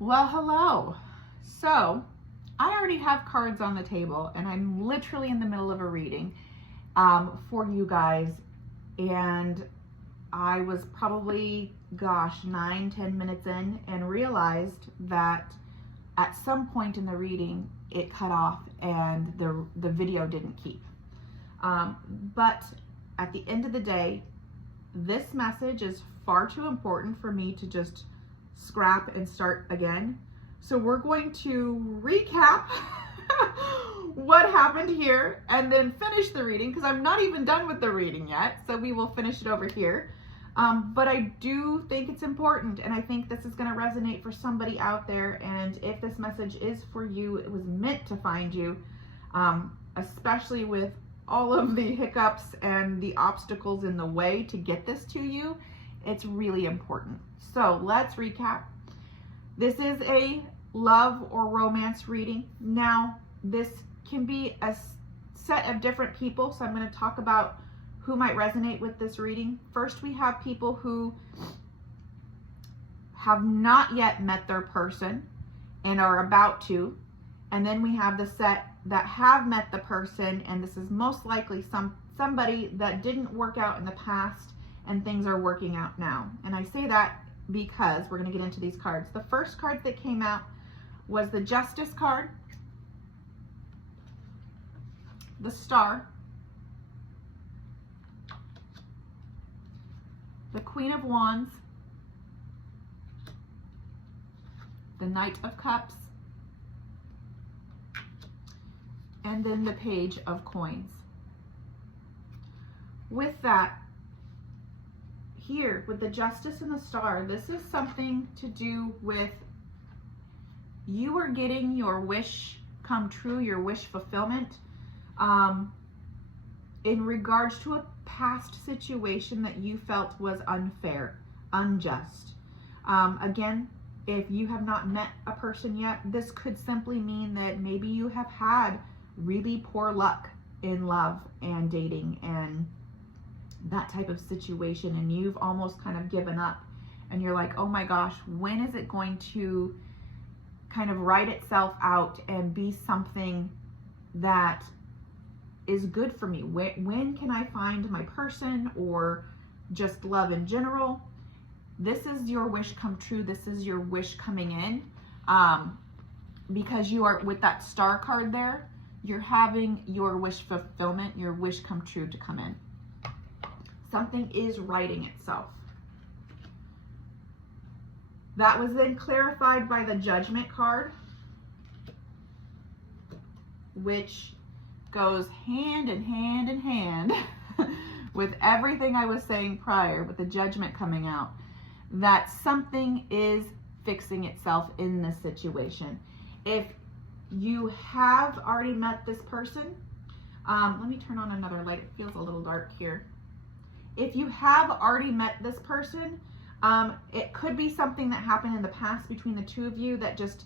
Well, hello. So I already have cards on the table and I'm literally in the middle of a reading for you guys. And I was probably, 9-10 minutes in and realized that at some point in the reading it cut off and the video didn't keep. But at the end of the day, this message is far too important for me to just scrap and start again. So we're going to recap what happened here and then finish the reading, because I'm not even done with the reading yet. So we will finish it over here. But I do think it's important, and I think this is going to resonate for somebody out there. And if this message is for you, it was meant to find you, especially with all of the hiccups and the obstacles in the way to get this to you. It's really important. So let's recap. This is a love or romance reading. Now, this can be a set of different people, so I'm going to talk about who might resonate with this reading. First, we have people who have not yet met their person and are about to. And then we have the set that have met the person, and this is most likely somebody that didn't work out in the past and things are working out now. And I say that because we're going to get into these cards. The first card that came out was the Justice card, the Star, the Queen of Wands, the Knight of Cups, and then the Page of Coins. With that, here with the Justice and the Star, this is something to do with you are getting your wish come true, your wish fulfillment, in regards to a past situation that you felt was unfair, unjust. Again, if you have not met a person yet, this could simply mean that maybe you have had really poor luck in love and dating and that type of situation, and you've almost kind of given up and you're like, oh my gosh, when is it going to kind of write itself out and be something that is good for me? When can I find my person, or just love in general? This is your wish come true. This is your wish coming in, because you are, with that Star card there, you're having your wish fulfillment, your wish come true to come in. Something is writing itself. That was then clarified by the Judgment card, which goes hand in hand with everything I was saying prior, with the Judgment coming out, that something is fixing itself in this situation. If you have already met this person, let me turn on another light. It feels a little dark here. If you have already met this person, it could be something that happened in the past between the two of you that just,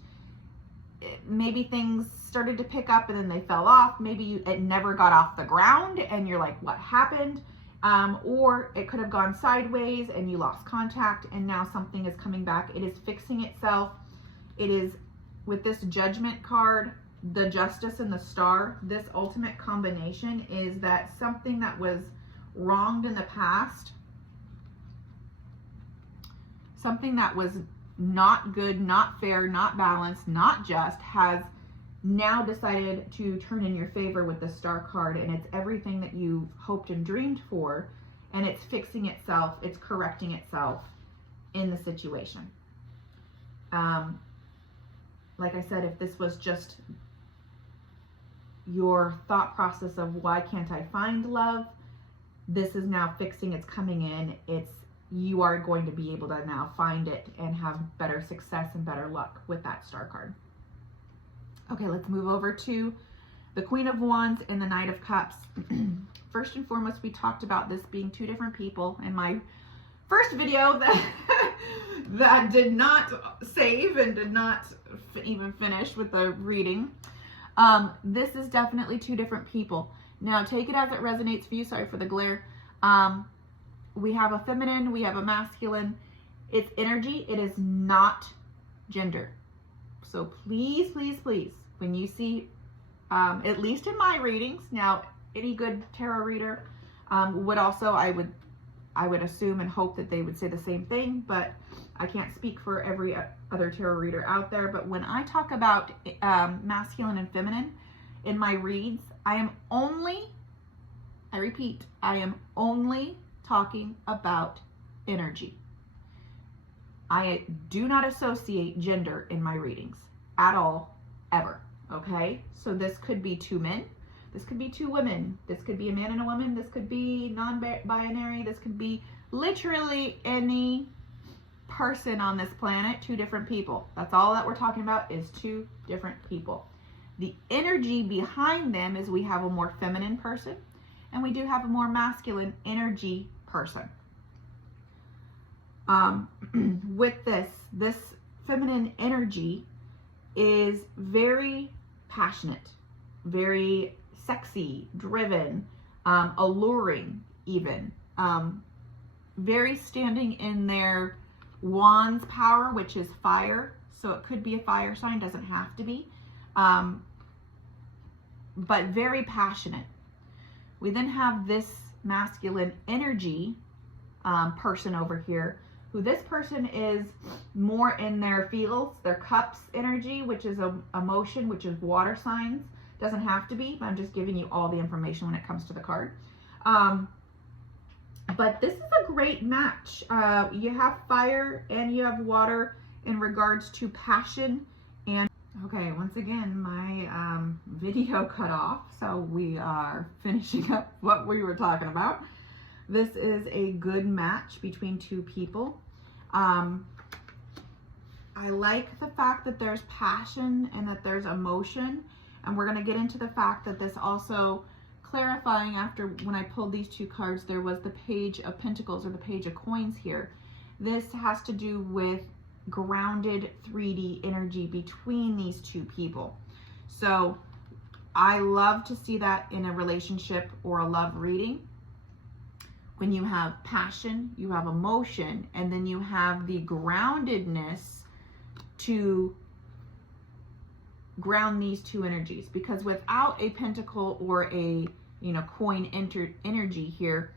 maybe things started to pick up and then they fell off. Maybe it never got off the ground and you're like, what happened? Or it could have gone sideways and you lost contact and now something is coming back. It is fixing itself. It is, with this Judgment card, the Justice and the Star, this ultimate combination is that something that was wronged in the past, something that was not good, not fair, not balanced, not just, has now decided to turn in your favor with the Star card, and it's everything that you've hoped and dreamed for, and it's fixing itself, it's correcting itself in the situation. Like I said, if this was just your thought process of why can't I find love, this is now fixing, it's coming in, you are going to be able to now find it and have better success and better luck with that Star card. Okay, let's move over to the Queen of Wands and the Knight of Cups. First and foremost, we talked about this being two different people in my first video that did not save and did not even finish with the reading. This is definitely two different people. Now, take it as it resonates for you. Sorry for the glare. We have a feminine, we have a masculine. It's energy, it is not gender. So please, please, please, when you see, at least in my readings, now any good tarot reader would also, I would assume and hope that they would say the same thing, but I can't speak for every other tarot reader out there. But when I talk about masculine and feminine in my reads, I repeat, I am only talking about energy. I do not associate gender in my readings at all, ever, okay? So this could be two men, this could be two women, this could be a man and a woman, this could be non-binary, this could be literally any person on this planet, two different people. That's all that we're talking about, is two different people. The energy behind them is we have a more feminine person and we do have a more masculine energy person. With this feminine energy is very passionate, very sexy, driven, alluring even, very standing in their wand's power, which is fire. So it could be a fire sign, doesn't have to be, but very passionate. We then have this masculine energy person over here, who this person is more in their feels, their cups energy, which is emotion, which is water signs. Doesn't have to be, but I'm just giving you all the information when it comes to the card. But this is a great match. You have fire and you have water in regards to passion. And okay, once again, my video cut off, so we are finishing up what we were talking about. This is a good match between two people. I like the fact that there's passion and that there's emotion, and we're going to get into the fact that this also clarifying, after when I pulled these two cards, there was the Page of Pentacles or the Page of Coins here. This has to do with grounded 3D energy between these two people. So I love to see that in a relationship or a love reading. When you have passion, you have emotion, and then you have the groundedness to ground these two energies. Because without a pentacle or a coin energy here,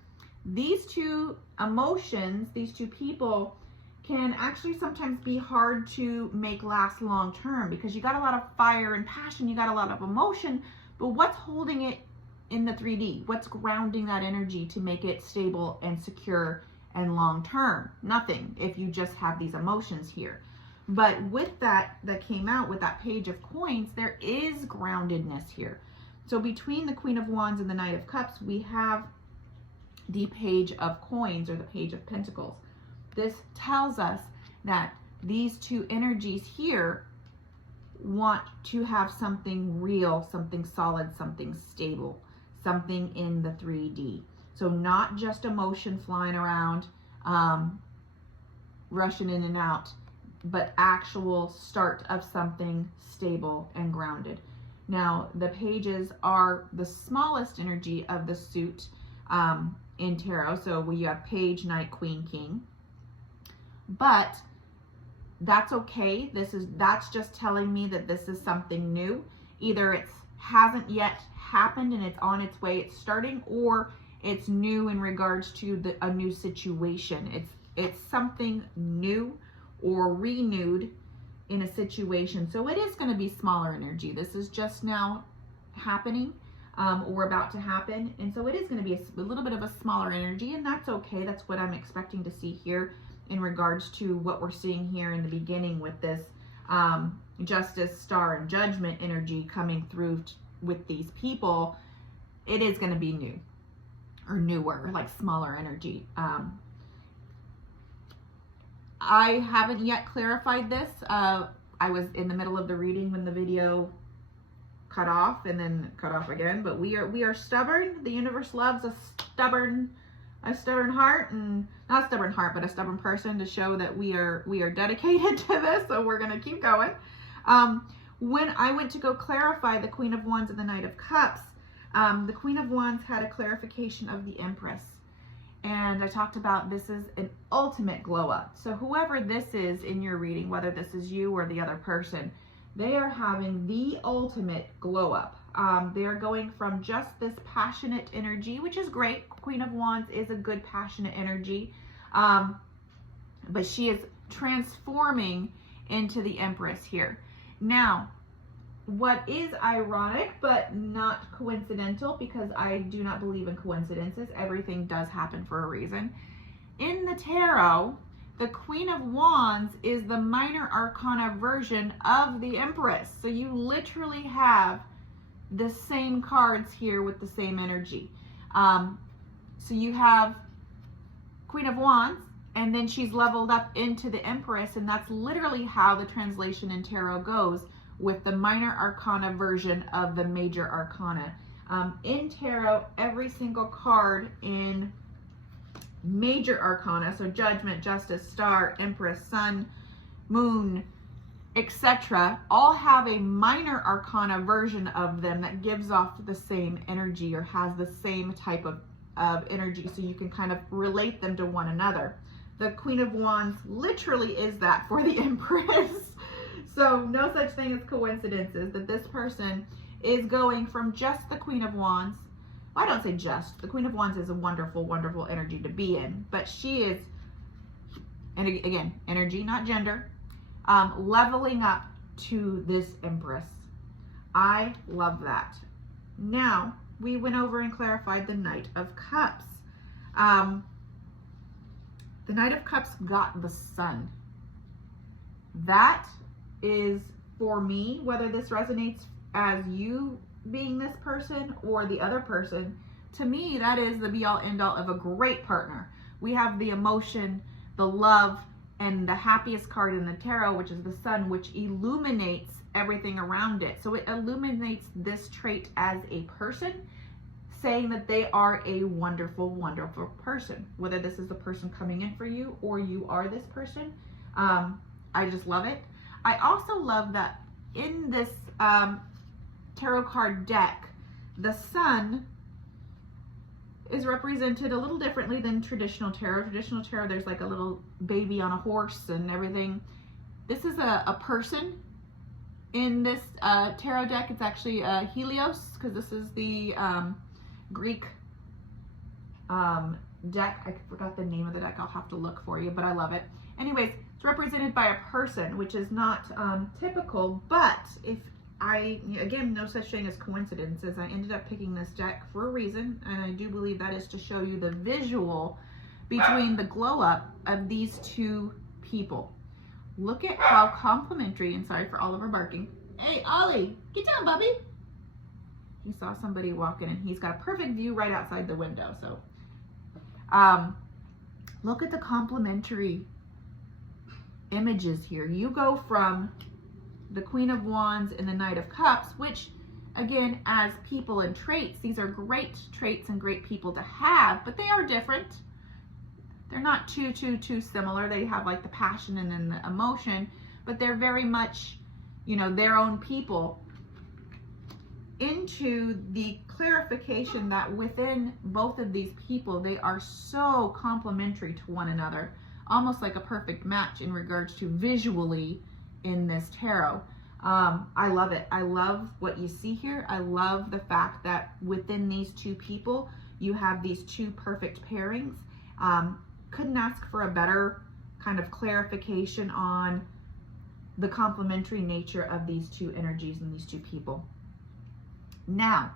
these two emotions, these two people can actually sometimes be hard to make last long term, because you got a lot of fire and passion, you got a lot of emotion, but what's holding it in the 3D? What's grounding that energy to make it stable and secure and long term? Nothing, if you just have these emotions here. But with that came out with that Page of Coins, there is groundedness here. So between the Queen of Wands and the Knight of Cups, we have the Page of Coins or the Page of Pentacles. This tells us that these two energies here want to have something real, something solid, something stable, something in the 3D. So not just emotion flying around, rushing in and out, but actual start of something stable and grounded. Now, the pages are the smallest energy of the suit in tarot. So we have Page, Knight, Queen, King. But that's okay. That's just telling me that this is something new. Either it hasn't yet happened and it's on its way, it's starting, or it's new in regards to a new situation. It's something new or renewed in a situation. So it is going to be smaller energy. This is just now happening or about to happen. And so it is going to be a little bit of a smaller energy, and that's okay. That's what I'm expecting to see here in regards to what we're seeing here in the beginning with this Justice, Star, and Judgment energy coming through with these people. It is going to be new or newer, like smaller energy. I haven't yet clarified this. I was in the middle of the reading when the video cut off and then cut off again, but we are stubborn. The universe loves a stubborn heart, and not a stubborn heart, but a stubborn person, to show that we are dedicated to this. So we're going to keep going. When I went to go clarify the Queen of Wands and the Knight of Cups, the Queen of Wands had a clarification of the Empress. And I talked about this is an ultimate glow up. So whoever this is in your reading, whether this is you or the other person, They are having the ultimate glow up. They are going from just this passionate energy, which is great. Queen of Wands is a good passionate energy. But she is transforming into the Empress here. Now, what is ironic but not coincidental, because I do not believe in coincidences, everything does happen for a reason. In the tarot, the Queen of Wands is the minor arcana version of the Empress. So you literally have the same cards here with the same energy. So you have Queen of Wands, and then she's leveled up into the Empress, and that's literally how the translation in tarot goes, with the minor arcana version of the major arcana. In tarot, every single card in major arcana, so Judgment, Justice, Star, Empress, Sun, Moon, etc., all have a minor arcana version of them that gives off the same energy or has the same type of energy, so you can kind of relate them to one another. The Queen of Wands literally is that for the Empress. So no such thing as coincidences, that this person is going from just the Queen of Wands. Well, I don't say just. The Queen of Wands is a wonderful, wonderful energy to be in. But she is, and again, energy, not gender, leveling up to this Empress. I love that. Now, we went over and clarified the Knight of Cups. The Knight of Cups got the Sun. That is, for me, whether this resonates as you being this person or the other person, to me, that is the be-all, end-all of a great partner. We have the emotion, the love, and the happiest card in the tarot, which is the Sun, which illuminates everything around it. So it illuminates this trait as a person, saying that they are a wonderful, wonderful person. Whether this is the person coming in for you or you are this person, I just love it. I also love that in this tarot card deck, the Sun is represented a little differently than traditional tarot. Traditional tarot, there's like a little baby on a horse and everything. This is a person. In this tarot deck, it's actually Helios, because this is the Greek deck. I forgot the name of the deck. I'll have to look for you, but I love it. Anyways, it's represented by a person, which is not typical, but again, no such thing as coincidences. I ended up picking this deck for a reason, and I do believe that is to show you the visual between the glow up of these two people. Look at how complementary, and sorry for Oliver barking. Hey, Ollie, get down, Bubby. He saw somebody walking, and he's got a perfect view right outside the window. So, look at the complementary images here. You go from the Queen of Wands and the Knight of Cups, which, again, as people and traits, these are great traits and great people to have, but they are different. They're not too similar. They have like the passion and then the emotion, but they're very much, their own people. Into the clarification that within both of these people, they are so complementary to one another, almost like a perfect match in regards to visually in this tarot. I love it. I love what you see here. I love the fact that within these two people, you have these two perfect pairings. Couldn't ask for a better kind of clarification on the complementary nature of these two energies and these two people. Now,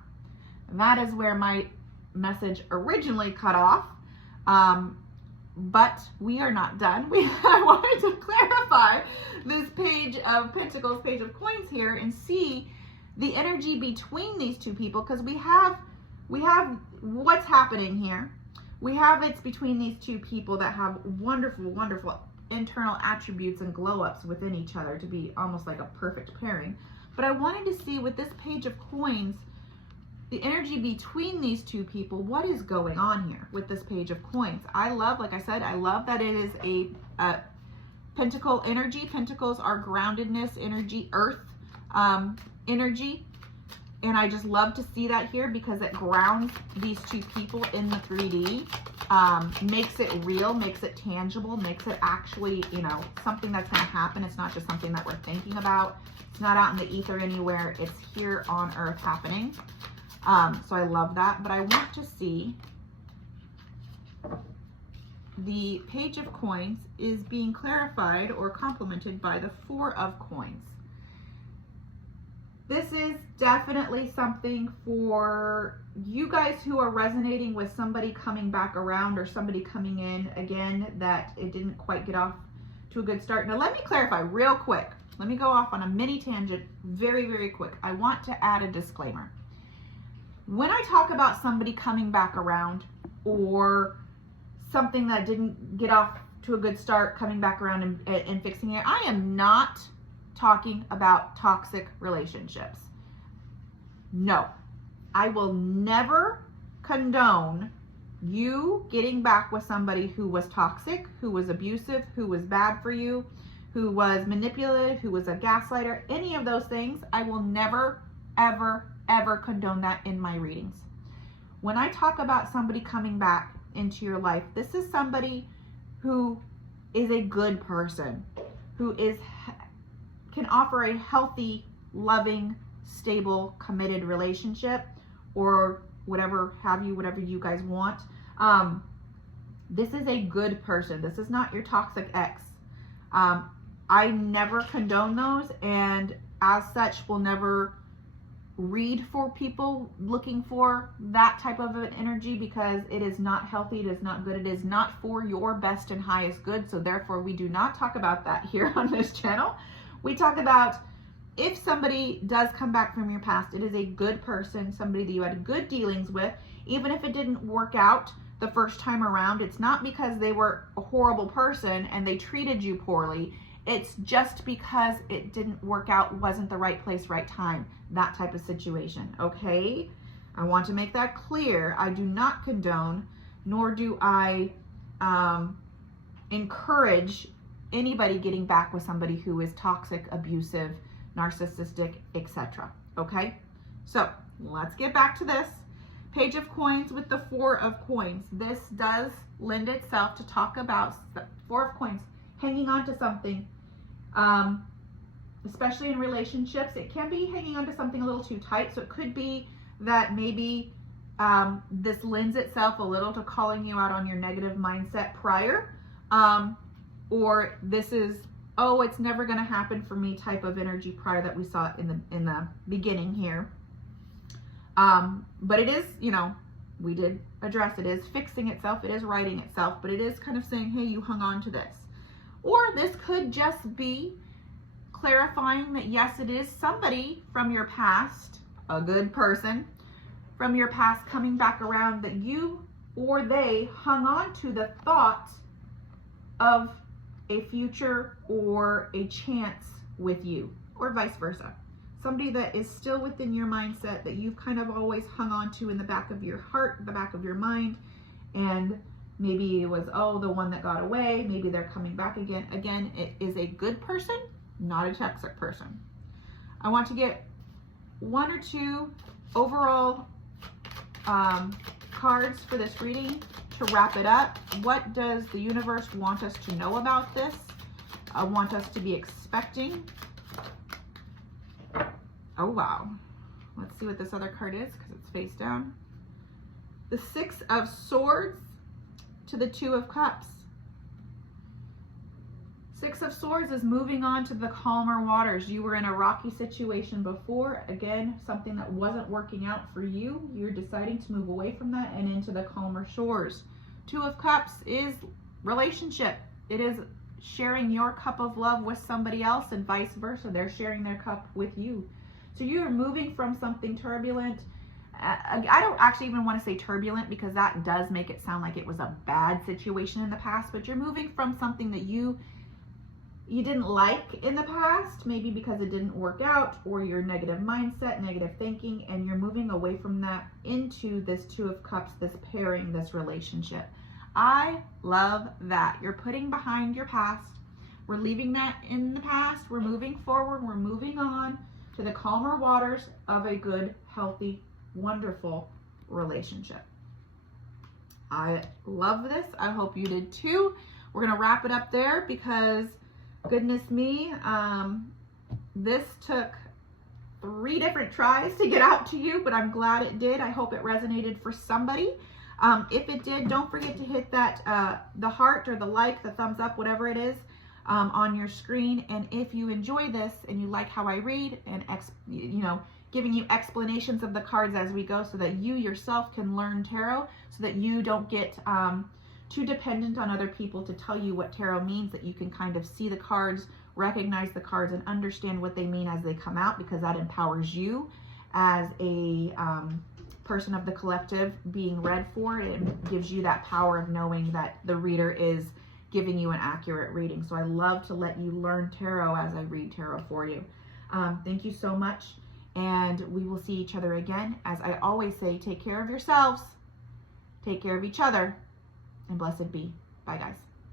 that is where my message originally cut off, but we are not done. I wanted to clarify this Page of Pentacles, Page of Coins here, and see the energy between these two people, because we have what's happening here. We have it's between these two people that have wonderful, wonderful internal attributes and glow-ups within each other to be almost like a perfect pairing. But I wanted to see with this Page of Coins, the energy between these two people, what is going on here with this Page of Coins. I love, like I said, I love that it is a pentacle energy. Pentacles are groundedness energy, earth energy. And I just love to see that here because it grounds these two people in the 3D, makes it real, makes it tangible, makes it actually, you know, something that's going to happen. It's not just something that we're thinking about. It's not out in the ether anywhere. It's here on Earth happening. So I love that. But I want to see the Page of Coins is being clarified or complemented by the Four of Coins. This is definitely something for you guys who are resonating with somebody coming back around or somebody coming in again that it didn't quite get off to a good start. Now let me clarify real quick. Let me go off on a mini tangent very, very quick. I want to add a disclaimer. When I talk about somebody coming back around or something that didn't get off to a good start, coming back around and fixing it, I am not talking about toxic relationships. No, I will never condone you getting back with somebody who was toxic, who was abusive, who was bad for you, who was manipulative, who was a gaslighter, any of those things. I will never, ever, ever condone that in my readings. When I talk about somebody coming back into your life, this is somebody who is a good person, who can offer a healthy, loving, stable, committed relationship, or whatever you guys want. This is a good person. This is not your toxic ex. I never condone those, and as such will never read for people looking for that type of an energy because it is not healthy, it is not good, it is not for your best and highest good. So therefore we do not talk about that here on this channel. We talk about if somebody does come back from your past, it is a good person, somebody that you had good dealings with. Even if it didn't work out the first time around, it's not because they were a horrible person and they treated you poorly. It's just because it didn't work out, wasn't the right place, right time, that type of situation, okay? I want to make that clear. I do not condone, nor do I encourage anybody getting back with somebody who is toxic, abusive, narcissistic, etc. Okay, so let's get back to this. Page of Coins with the Four of Coins. This does lend itself to talk about the Four of Coins, hanging on to something, especially in relationships. It can be hanging on to something a little too tight, so it could be that maybe this lends itself a little to calling you out on your negative mindset prior. Or this is, oh, it's never going to happen for me type of energy prior that we saw in the beginning here. But it is, you know, we did address it is fixing itself, it is righting itself, but it is kind of saying, hey, you hung on to this. Or this could just be clarifying that yes, it is somebody from your past, a good person from your past coming back around that you or they hung on to the thought of a future or a chance with you, or vice versa. Somebody that is still within your mindset that you've kind of always hung on to in the back of your heart, the back of your mind, and maybe it was, oh, the one that got away, maybe they're coming back again. Again, it is a good person, not a toxic person. I want to get one or two overall cards for this reading to wrap it up. What does the universe want us to know about this? I want us to be expecting. Oh, wow. Let's see what this other card is because it's face down. The Six of Swords to the Two of Cups. Six of Swords is moving on to the calmer waters. You were in a rocky situation before. Again, something that wasn't working out for you. You're deciding to move away from that and into the calmer shores. Two of Cups is relationship. It is sharing your cup of love with somebody else and vice versa. They're sharing their cup with you. So you are moving from something turbulent. I don't actually even want to say turbulent because that does make it sound like it was a bad situation in the past, but you're moving from something that you didn't like in the past, maybe because it didn't work out, or your negative mindset, negative thinking, and you're moving away from that into this Two of Cups, this pairing, this relationship. I love that. You're putting behind your past. We're leaving that in the past. We're moving forward. We're moving on to to the calmer waters of a good, healthy, wonderful relationship. I love this. I hope you did too. We're going to wrap it up there because, goodness me, this took 3 different tries to get out to you, but I'm glad it did. I hope it resonated for somebody. If it did, don't forget to hit that the heart or the like, the thumbs up, whatever it is, on your screen. And if you enjoy this and you like how I read and giving you explanations of the cards as we go so that you yourself can learn tarot, so that you don't get too dependent on other people to tell you what tarot means, that you can kind of see the cards, recognize the cards, and understand what they mean as they come out, because that empowers you as a person of the collective being read for. It gives you that power of knowing that the reader is giving you an accurate reading. So I love to let you learn tarot as I read tarot for you. Thank you so much, and we will see each other again. As I always say, take care of yourselves, take care of each other, and blessed be. Bye, guys.